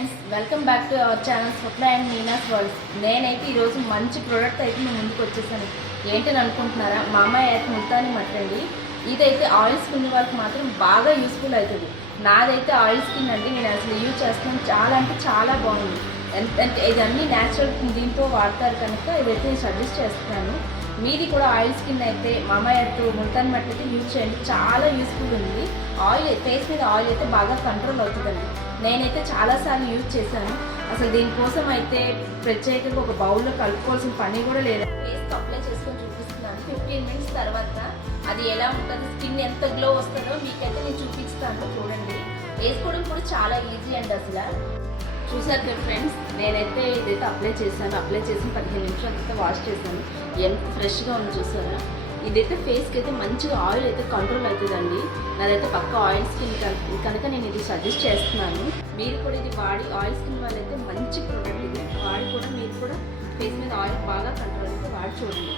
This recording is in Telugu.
Friends welcome back to our channel Swapna and Meena's world నేనైతే ఈరోజు మంచి ప్రోడక్ట్ అయితే మీ ముందుకు వచ్చేసాను. ఏంటని అనుకుంటున్నారా? మా అమ్మాయి అయితే ముల్తాని మట్టండి. ఇదైతే ఆయిల్ స్కిన్ వాళ్ళకి మాత్రం బాగా యూస్ఫుల్ అవుతుంది. నాదైతే ఆయిల్ స్కిన్ అండి. నేను అసలు యూజ్ చేస్తున్నాను. చాలా అంటే చాలా బాగుంది. ఎంత అంటే ఇదన్నీ న్యాచురల్ దీంతో వాడతారు కనుక ఇదైతే నేను సజెస్ట్ చేస్తున్నాను. మీది కూడా ఆయిల్ స్కిన్ అయితే మామయ్య ఎర్త్ ముల్తాన్ మట్టి అయితే యూజ్ చేయండి. చాలా యూస్ఫుల్ ఉంది. ఆయిల్ ఫేస్ మీద ఆయిల్ అయితే బాగా కంట్రోల్ అవుతుందండి. నేనైతే చాలాసార్లు యూజ్ చేశాను. అసలు దీనికోసం అయితే ప్రత్యేకంగా ఒక బౌల్లో కలుపుకోవాల్సిన పని కూడా లేదు. ఫేస్కి అప్లై చేసుకొని చూపిస్తున్నాను. ఫిఫ్టీన్ మినిట్స్ తర్వాత అది ఎలా ఉంటుంది స్కిన్ ఎంత గ్లో వస్తుందో మీకైతే నేను చూపిస్తాను. చూడండి. వేసుకోవడం కూడా చాలా ఈజీ అండి అసలు. చూసారు కదా ఫ్రెండ్స్ నేనైతే ఇదైతే అప్లై చేశాను. అప్లై చేసి పదిహేను నిమిషాలు అయితే వాష్ చేశాను. ఎంత ఫ్రెష్గా ఉంది చూసారా? ఇదైతే ఫేస్కి అయితే మంచిగా ఆయిల్ అయితే కంట్రోల్ అవుతుందండి. నాదైతే పక్క ఆయిల్ స్కిన్ కనుక నేను ఇది సజెస్ట్ చేస్తున్నాను. మీరు కూడా ఇది వాడి ఆయిల్ స్కిన్ వాళ్ళైతే మంచి ప్రోడక్ట్ ఇది. వాడి కూడా మీరు కూడా ఫేస్ మీద ఆయిల్ బాగా కంట్రోల్ అయితే వాడి చూడండి.